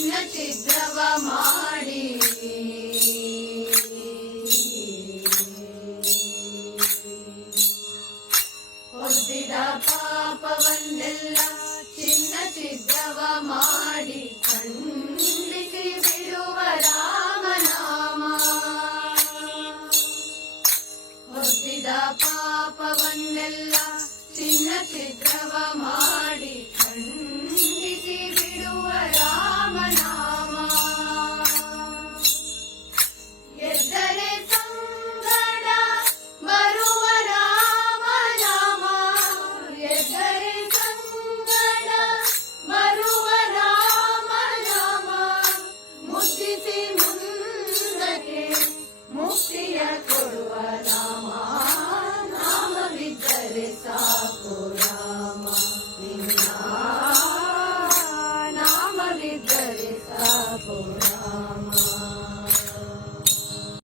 ಚಿನ್ನ ಚಿತ್ರವ ಮಾಡಿ ಹೊತ್ತಿದ ಪಾಪವನ್ನೆಲ್ಲ ಚಿನ್ನ ಚಿತ್ರವ ಮಾಡಿ ಖಂಡಿಸಿ ಬಿಡುವ ರಾಮನಾಮ. ಹೊತ್ತಿದ ಪಾಪವನ್ನೆಲ್ಲ ಚಿನ್ನ ಚಿತ್ರವ ಮಾಡಿ ಖಂಡಿಸಿ ಬಿಡುವ ರಾಮನಾಮ. ಎದ್ದರೆ ಸಂಗಡ ಬರುವ ರಾಮನಾಮ, ಎದ್ದರೆ ಸಂಗಡ ಬರುವ ರಾಮನಾಮ. ಮುದ್ದಿಸಿ ಮುಂದಕ್ಕೆ ಮುಕ್ತಿಯ ಕೊಡುವ ನಾಮ. ನಾಮವಿದ್ದರೆ ಸಾಕು ರಾಮ, ನಿನ್ನ ನಾಮವಿದ್ದರೆ ಸಾಕು ರಾಮ.